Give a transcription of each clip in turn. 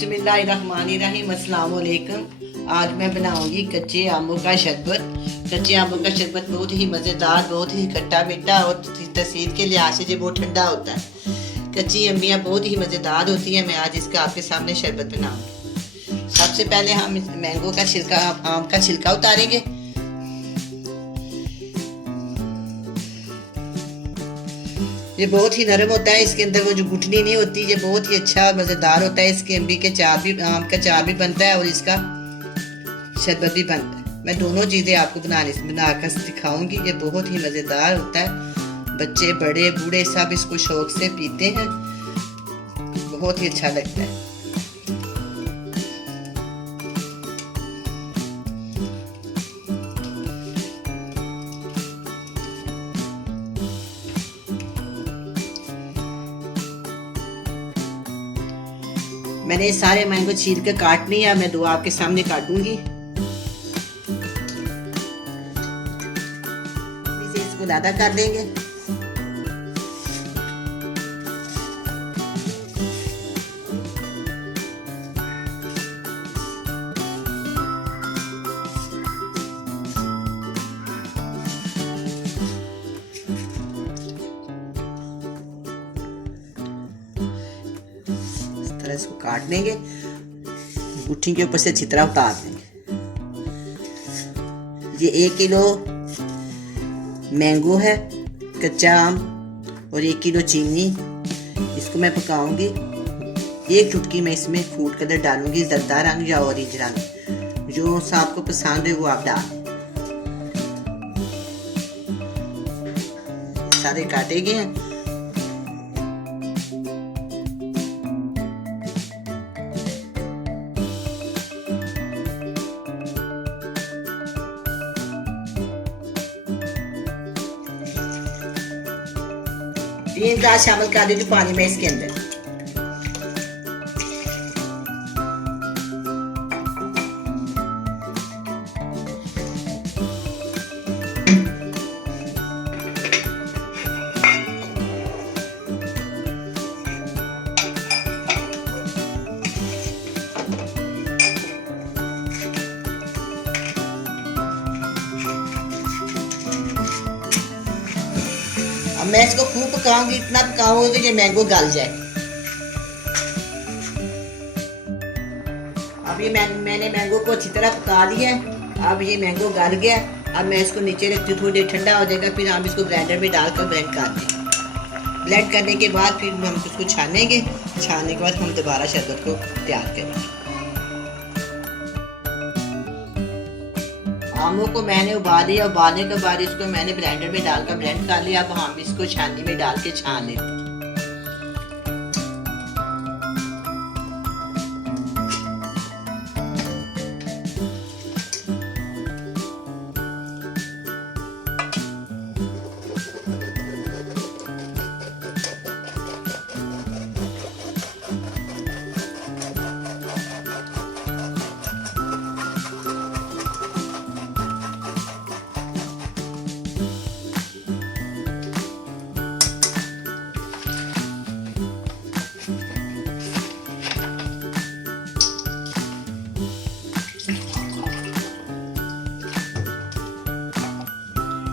बिस्मिल्लाहिर्रहमानिर्रहीम, अस्सलाम वालेकुम। आज मैं बनाऊंगी कच्चे आमों का शरबत। कच्चे आमों का शरबत बहुत ही मज़ेदार, बहुत ही खट्टा मीठा और तसीर के लिहाज से बहुत ठंडा होता है। कच्ची अम्मियाँ बहुत ही मज़ेदार होती है। मैं आज इसका आपके सामने शरबत बनाऊंगी। सबसे पहले हम मैंगो का छिलका, आम का छिलका उतारेंगे। ये बहुत ही नरम होता है, इसके अंदर वो जो गुठली नहीं होती। ये बहुत ही अच्छा और मज़ेदार होता है। इसके अम्बी के चार भी, आम का चार भी बनता है और इसका शरबत भी बनता है। मैं दोनों चीज़ें आपको बनाकर दिखाऊंगी। ये बहुत ही मज़ेदार होता है। बच्चे बड़े बूढ़े सब इसको शौक से पीते हैं। बहुत ही अच्छा लगता है। मैंने सारे मैंगो छील कर काट लिया। मैं दो आपके सामने काटूंगी। इसे इसको दादा कर देंगे। इसको काट लेंगे, गुठली के ऊपर से छितरा उतार देंगे। ये 1 किलो मैंगो है, कच्चा आम, और 1 किलो चीनी। इसको मैं पकाऊंगी। 1 चुटकी मैं इसमें फूड कलर डालूंगी, जरदा रंग या ऑरेंज रंग, जो आपको पसंद है वो आप डालें। सारे काटे गए हैं। ये ग्लास शामिल कर दीजिए पानी में इसके अंदर। अब मैं इसको खूब पकाऊंगी, इतना पकाऊंगी कि ये मैंगो गल जाए। अब ये मैंने मैंगो को अच्छी तरह पका लिया है। अब ये मैंगो गल गया। अब मैं इसको नीचे रखती हूँ, थोड़ी देर ठंडा हो जाएगा। फिर हम इसको ब्लेंडर में डालकर ब्लेंड कर देंगे। ब्लेंड करने के बाद फिर हम इसको छानेंगे। छानने के बाद हम दोबारा शरबत को तैयार करेंगे। आमों को मैंने उबाल लिया। उबालने के बाद इसको मैंने ब्लेंडर में डालकर ब्लेंड कर लिया। अब हम इसको छाननी में डाल के छान लेते हैं।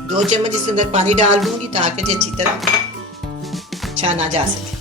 दो चम्मच इसके अंदर पानी डाल दूंगी ताकि ये अच्छी तरह छाना जा सके।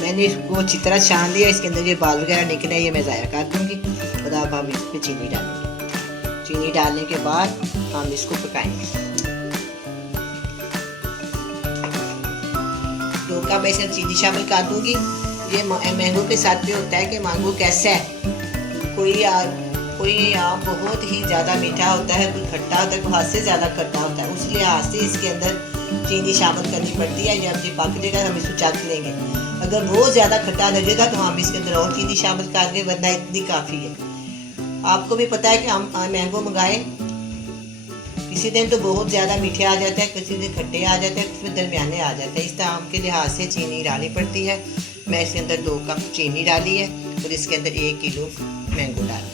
मैंने इसको अच्छी तरह छान लिया। इसके अंदर ये बाल वगैरह निकले, ये मैं ज़ाया कर दूंगी। और अब हम इसमें चीनी डालेंगे। चीनी डालने के बाद हम इसको पकाएंगे। 2 कप ऐसे चीनी शामिल कर दूंगी। ये मैंगो के साथ भी होता है कि मैंगो कैसा है। कोई आम बहुत ही ज़्यादा मीठा होता है, कोई खट्टा होता है, कोई हद से ज़्यादा खट्टा होता है। उस लिहाज से इसके अंदर चीनी शामिल करनी पड़ती है। जब ये पक जाएगा हम इसको चख लेंगे। अगर बहुत ज़्यादा खट्टा लगेगा तो हम इसके अंदर और चीनी शामिल करेंगे, वरना इतनी काफ़ी है। आपको भी पता है कि हम मैंगो मंगाए किसी दिन तो बहुत ज़्यादा मीठे आ जाते हैं, किसी दिन खट्टे आ जाते हैं, उसमें दरमियाने आ जाते हैं। इस आम के लिहाज से चीनी डालनी पड़ती है। मैं इसके अंदर 2 कप चीनी डाली है और इसके अंदर 1 किलो मैंगो डाली।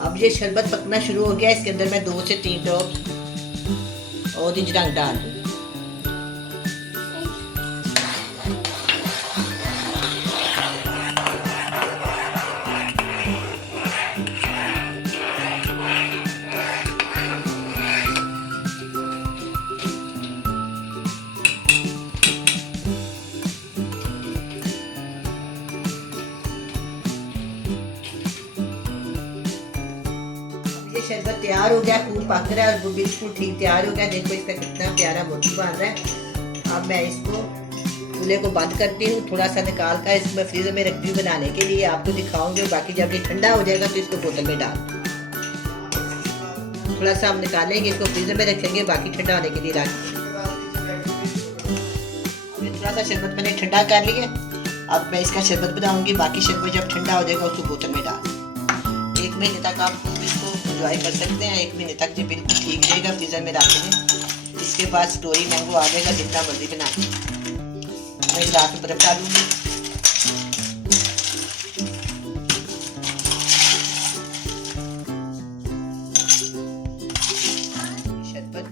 अब ये शरबत पकना शुरू हो गया। इसके अंदर मैं 2 से 3 ड्रॉप ऑरेंज रंग डाल दूँ। शरबत तैयार हो गया, खूब पक रहा है और वो बिल्कुल ठीक तैयार हो गया। देखो इसका कितना प्यारा मोती बन रहा है। अब मैं इसको चूल्हे को बंद करती हूँ, थोड़ा सा निकाल कर इसमें फ्रीजर में रखती हूँ बनाने के लिए, आपको दिखाऊंगी। और बाकी जब ये ठंडा हो जाएगा तो इसको बोतल में डाल, थोड़ा सा हम निकालेंगे, इसको फ्रीजर में रखेंगे, बाकी ठंडा होने के लिए रख देंगे। थोड़ा सा शरबत मैंने ठंडा कर लिया। अब मैं इसका शरबत बनाऊंगी, बाकी शरबत जब ठंडा हो जाएगा उसको बोतल में डाल। 1 महीने तक आप इसको एंजॉय कर सकते हैं। 1 महीने तक ये बिल्कुल ठीक रहेगा फ्रीजर में रखेंगे। इसके बाद स्टोरी मैंगो आ जाएगा, जितना मर्जी बना। मैं इस रात में बर्फ डालूंगी। शरबत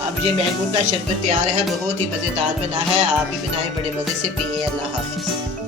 अब ये मैंगो का शरबत तैयार है, बहुत ही मज़ेदार बना है। आप भी बनाएं, बड़े मज़े से पिए। अल्लाह हाफिज़।